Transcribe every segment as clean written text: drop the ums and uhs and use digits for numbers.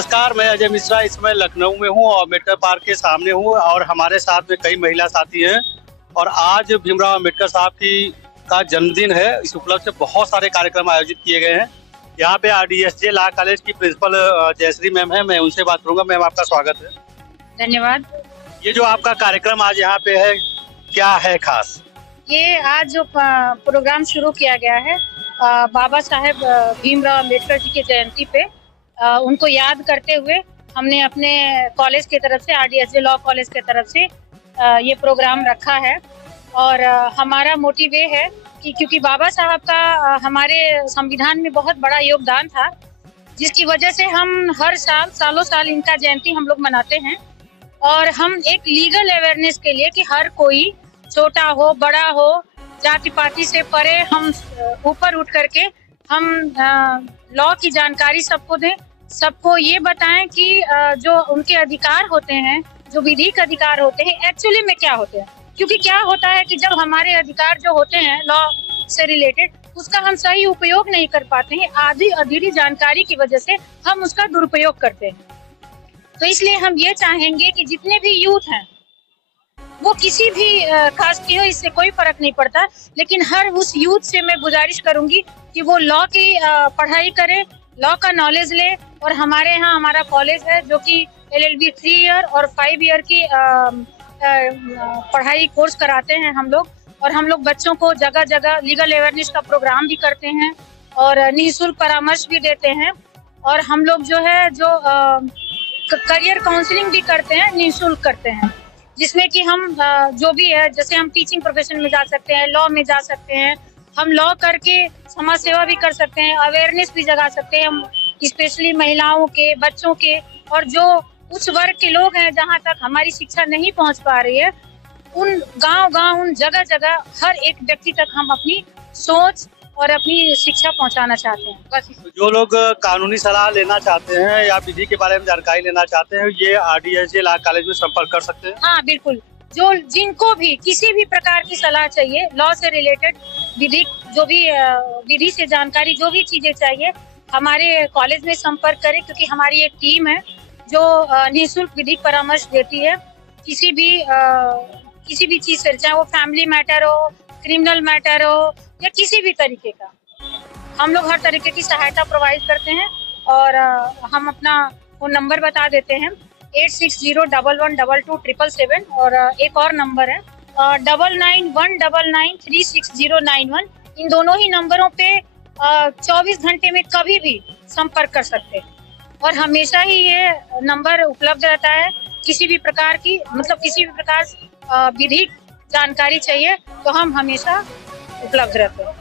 नमस्कार, मैं अजय मिश्रा इस समय लखनऊ में हूँ और अम्बेडकर पार्क के सामने हूँ और हमारे साथ में कई महिला साथी हैं। और आज भीमराव अम्बेडकर साहब का जन्मदिन है। इस उपलक्ष्य से बहुत सारे कार्यक्रम आयोजित किए गए हैं। यहाँ पे RDSJ लॉ कॉलेज की प्रिंसिपल जयश्री मैम है, मैं उनसे बात करूंगा। मैम, आपका स्वागत है। धन्यवाद। ये जो आपका कार्यक्रम आज यहाँ पे है, क्या है खास? ये आज जो प्रोग्राम शुरू किया गया है बाबा साहेब भीमराव अम्बेडकर जी की जयंती पे उनको याद करते हुए हमने अपने कॉलेज की तरफ से RDSJ लॉ कॉलेज की तरफ से ये प्रोग्राम रखा है। और हमारा मोटिव ये है कि क्योंकि बाबा साहब का हमारे संविधान में बहुत बड़ा योगदान था, जिसकी वजह से हम हर सालों साल इनका जयंती हम लोग मनाते हैं। और हम एक लीगल अवेयरनेस के लिए कि हर कोई छोटा हो बड़ा हो जाति पाति से परे हम ऊपर उठ करके हम लॉ की जानकारी सबको दें, सबको ये बताएं कि जो उनके अधिकार होते हैं, जो विधिक अधिकार होते हैं, एक्चुअली में क्या होते हैं। क्योंकि क्या होता है कि जब हमारे अधिकार जो होते हैं लॉ से रिलेटेड, उसका हम सही उपयोग नहीं कर पाते हैं, आधी अधूरी जानकारी की वजह से हम उसका दुरुपयोग करते हैं। तो इसलिए हम ये चाहेंगे कि जितने भी यूथ हैं वो किसी भी कास्ट की हो, इससे कोई फर्क नहीं पड़ता, लेकिन हर उस यूथ से मैं गुजारिश करूंगी कि वो लॉ की पढ़ाई करे, लॉ का नॉलेज ले। और हमारे यहाँ हमारा कॉलेज है जो कि LLB 3 ईयर और 5 ईयर की पढ़ाई कोर्स कराते हैं हम लोग। और हम लोग बच्चों को जगह जगह लीगल अवेयरनेस का प्रोग्राम भी करते हैं और निःशुल्क परामर्श भी देते हैं। और हम लोग जो है करियर काउंसलिंग भी करते हैं, निःशुल्क करते हैं, जिसमें कि हम जो भी है, जैसे हम टीचिंग प्रोफेशन में जा सकते हैं, लॉ में जा सकते हैं, हम लॉ करके समाज सेवा भी कर सकते हैं, अवेयरनेस भी जगा सकते हैं हम, स्पेशली महिलाओं के, बच्चों के। और जो उस वर्ग के लोग हैं जहाँ तक हमारी शिक्षा नहीं पहुँच पा रही है, उन गांव-गांव, उन जगह-जगह हर एक व्यक्ति तक हम अपनी सोच और अपनी शिक्षा पहुंचाना चाहते हैं। बस जो लोग कानूनी सलाह लेना चाहते हैं या विधि के बारे में जानकारी लेना चाहते हैं, ये RDSJ लॉ कॉलेज में संपर्क कर सकते हैं। हाँ, बिल्कुल। जिनको भी किसी भी प्रकार की सलाह चाहिए, लॉ से रिलेटेड, विधि जो भी विधि से जानकारी जो भी चीजें चाहिए, हमारे कॉलेज में संपर्क करें। क्योंकि हमारी एक टीम है जो निःशुल्क विधिक परामर्श देती है किसी भी चीज से, चाहे वो फैमिली मैटर हो, क्रिमिनल मैटर हो या किसी भी तरीके का। हम लोग हर तरीके की सहायता प्रोवाइड करते हैं। और हम अपना फोन नंबर बता देते हैं, 8601122777। और एक और नंबर है 9919936091। इन दोनों ही नंबरों पे 24 घंटे में कभी भी संपर्क कर सकते हैं। और हमेशा ही ये नंबर उपलब्ध रहता है। किसी भी प्रकार विधिक जानकारी चाहिए तो हम हमेशा उपलब्ध रहते हैं।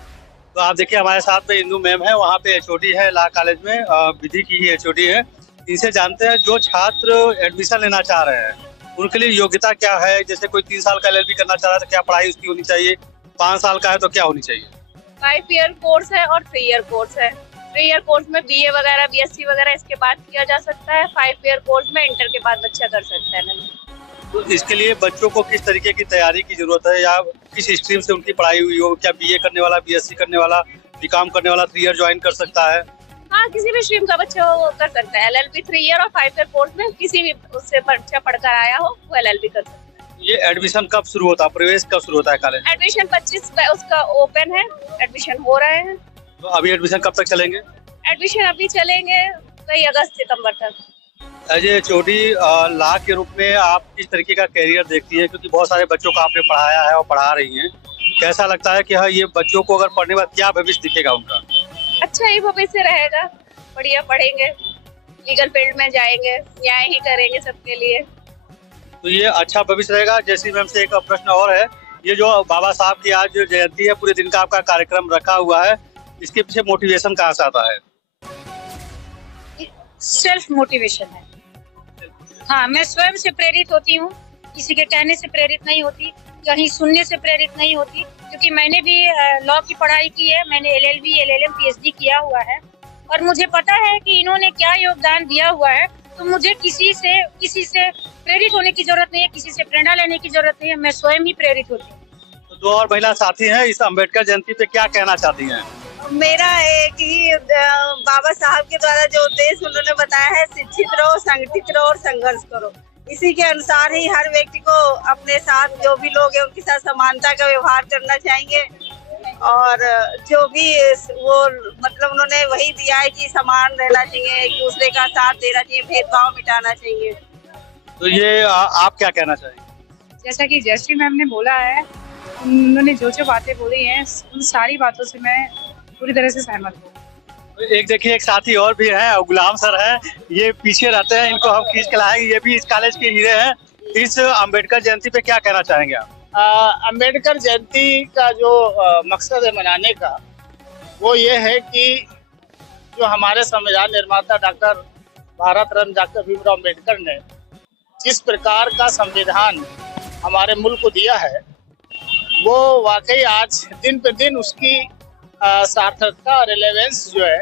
तो आप देखिए, हमारे साथ में इंदू मैम है, वहाँ पे HOD है लॉ कॉलेज में, विधि की ही HOD है। इनसे जानते हैं जो छात्र एडमिशन लेना चाह रहे हैं उनके लिए योग्यता क्या है। जैसे कोई 3 साल का LLB करना चाह रहा है तो क्या पढ़ाई उसकी होनी चाहिए, 5 साल का है तो क्या होनी चाहिए? 5 ईयर कोर्स है और 3 ईयर कोर्स है। 3 ईयर कोर्स में BA वगैरह, BSc वगैरह इसके बाद किया जा सकता है। 5 ईयर कोर्स में इंटर के बाद बच्चा कर सकता है। तो इसके लिए बच्चों को किस तरीके की तैयारी की जरूरत है या किस स्ट्रीम से उनकी पढ़ाई हुई हो? क्या BA करने वाला, BSc करने वाला, BCom करने वाला 3 ईयर ज्वाइन कर सकता है? हाँ, किसी भी स्ट्रीम का बच्चा वो कर सकता है। LLB 3 ईयर और 5 ईयर कोर्स में किसी भी उससे बच्चा पढ़कर आया हो वो LLB कर सकता है। ये एडमिशन कब शुरू होता है, प्रवेश कब शुरू होता है कॉलेज? एडमिशन 25 उसका ओपन है, एडमिशन हो रहे हैं। तो अभी एडमिशन कब तक चलेंगे? एडमिशन अभी चलेंगे कई अगस्त सितंबर तक। एज ए HOD लॉ के रूप में आप किस तरीके का कैरियर देखती हैं? क्योंकि बहुत सारे बच्चों को आपने पढ़ाया है और पढ़ा रही हैं, कैसा लगता है कि हाँ, ये बच्चों को अगर पढ़ने के बाद क्या भविष्य दिखेगा उनका? अच्छा ही भविष्य रहेगा, बढ़िया पढ़ेंगे, लीगल फील्ड में जाएंगे, न्याय ही करेंगे सबके लिए। तो ये अच्छा भविष्य रहेगा। जैसी मैम से एक प्रश्न और है, ये जो बाबा साहब की आज जयंती है, पूरे दिन का आपका कार्यक्रम रखा हुआ है, इसके पीछे मोटिवेशन कहाँ से आता है? सेल्फ मोटिवेशन है। हाँ, मैं स्वयं से प्रेरित होती हूँ, किसी के कहने से प्रेरित नहीं होती, कहीं सुनने से प्रेरित नहीं होती। क्योंकि मैंने भी लॉ की पढ़ाई की है, मैंने LLB, LLM, PhD किया हुआ है और मुझे पता है कि इन्होंने क्या योगदान दिया हुआ है। तो मुझे किसी से प्रेरित होने की जरूरत नहीं है, किसी से प्रेरणा लेने की जरूरत नहीं है, मैं स्वयं ही प्रेरित होती हूँ। तो 2 और महिला साथी हैं, इस अम्बेडकर जयंती पे क्या कहना चाहती हैं? मेरा एक ही बाबा साहब के द्वारा जो उद्देश्य उन्होंने बताया है, शिक्षित रहो, संगठित रहो और संघर्ष करो। इसी के अनुसार ही हर व्यक्ति को अपने साथ जो भी लोग हैं उनके साथ समानता का व्यवहार करना चाहिए। और जो भी वो मतलब उन्होंने वही दिया है कि समान रहना चाहिए, एक दूसरे का साथ देना चाहिए, भेदभाव मिटाना चाहिए। तो ये आप क्या कहना चाहेंगे? जैसा कि जयश्री मैम ने बोला है, उन्होंने जो जो बातें बोली हैं उन सारी बातों से मैं पूरी तरह से सहमत हूँ। एक देखिए, एक साथी और भी हैं, गुलाम सर हैं, ये पीछे रहते हैं, इनको हम खींच के लाएंगे। ये भी इस कॉलेज के हीरे हैं। इस अम्बेडकर जयंती पे क्या कहना चाहेंगे आप? अम्बेडकर जयंती का जो मकसद है मनाने का, वो ये है कि जो हमारे संविधान निर्माता डॉक्टर भारत रत्न डॉक्टर भीमराव अम्बेडकर ने जिस प्रकार का संविधान हमारे मुल्क को दिया है, वो वाकई आज दिन पे दिन उसकी सार्थकता और रिलेवेंस जो है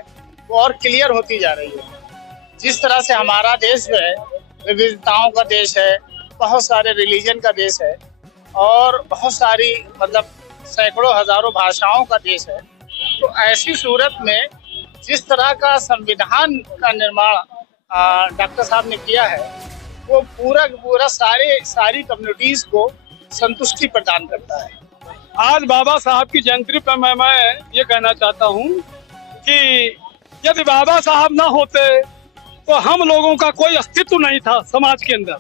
वो और क्लियर होती जा रही है। जिस तरह से हमारा देश जो है विविधताओं का देश है, बहुत सारे रिलीजन का देश है और बहुत सारी मतलब सैकड़ों हजारों भाषाओं का देश है। तो ऐसी सूरत में जिस तरह का संविधान का निर्माण डॉक्टर साहब ने किया है, वो पूरा सारी कम्युनिटीज को संतुष्टि प्रदान करता है। आज बाबा साहब की जयंती पर मैं ये कहना चाहता हूँ कि यदि बाबा साहब ना होते तो हम लोगों का कोई अस्तित्व नहीं था, समाज के अंदर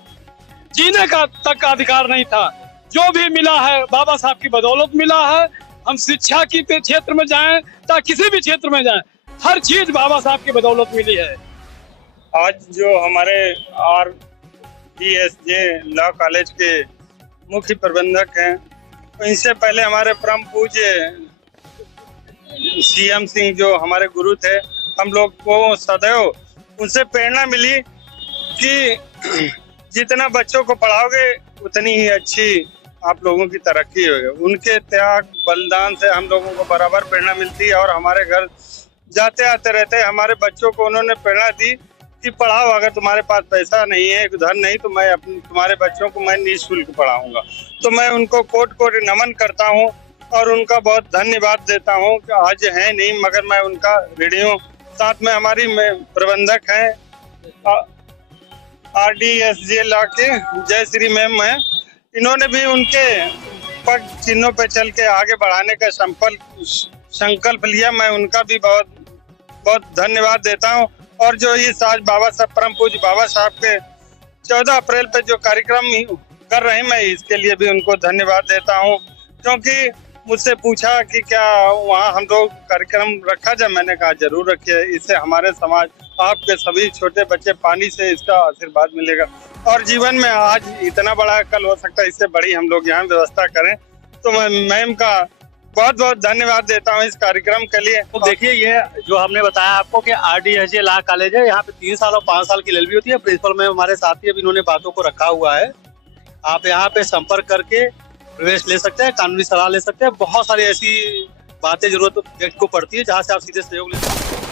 जीने का तक अधिकार नहीं था। जो भी मिला है बाबा साहब की बदौलत मिला है। हम शिक्षा की क्षेत्र में जाएं, चाहे किसी भी क्षेत्र में जाएं, हर चीज बाबा साहब की बदौलत मिली है। आज जो हमारे RDSJ लॉ कॉलेज के मुख्य प्रबंधक हैं, इनसे पहले हमारे परम पूज्य CM सिंह जो हमारे गुरु थे, हम लोग को सदैव उनसे प्रेरणा मिली कि जितना बच्चों को पढ़ाओगे उतनी ही अच्छी आप लोगों की तरक्की होगी। उनके त्याग बलिदान से हम लोगों को बराबर प्रेरणा मिलती है और हमारे घर जाते आते रहते हमारे बच्चों को उन्होंने प्रेरणा दी कि पढ़ाओ, अगर तुम्हारे पास पैसा नहीं है, धन नहीं, तो मैं तुम्हारे बच्चों को मैं निःशुल्क पढ़ाऊंगा। तो मैं उनको कोटि कोटि नमन करता हूं और उनका बहुत धन्यवाद देता हूं कि आज है नहीं मगर मैं उनका ऋणी हूं। साथ में हमारी प्रबंधक हैं RDSJ लॉ के जयश्री मैम है। इन्होंने भी उनके पग चिन्हों पे चल के आगे बढ़ाने का संकल्प लिया। मैं उनका भी बहुत बहुत धन्यवाद देता हूं। और जो इस आज बाबा साहब परम पूज्य बाबा साहब के 14 अप्रैल पे जो कार्यक्रम कर रहे हैं, मैं इसके लिए भी उनको धन्यवाद देता हूं। क्योंकि मुझसे पूछा कि क्या वहाँ हम लोग कार्यक्रम रखा जाए, मैंने कहा जरूर रखिए। इससे हमारे समाज, आपके सभी छोटे बच्चे पानी से इसका आशीर्वाद मिलेगा और जीवन में आज इतना बड़ा कल हो सकता है, इससे बड़ी हम लोग यहाँ व्यवस्था करें। तो मैं मैम का बहुत बहुत धन्यवाद देता हूँ इस कार्यक्रम के लिए। तो देखिए, ये जो हमने बताया आपको कि RDSJ लॉ कॉलेज है, यहाँ पे 3 साल और 5 साल की LLB होती है। प्रिंसिपल में हमारे साथी अभी इन्होंने बातों को रखा हुआ है। आप यहाँ पे संपर्क करके प्रवेश ले सकते हैं, कानूनी सलाह ले सकते हैं। बहुत सारी ऐसी बातें जरूरत व्यक्ति को पड़ती है जहाँ से आप सीधे सहयोग ले सकते हैं।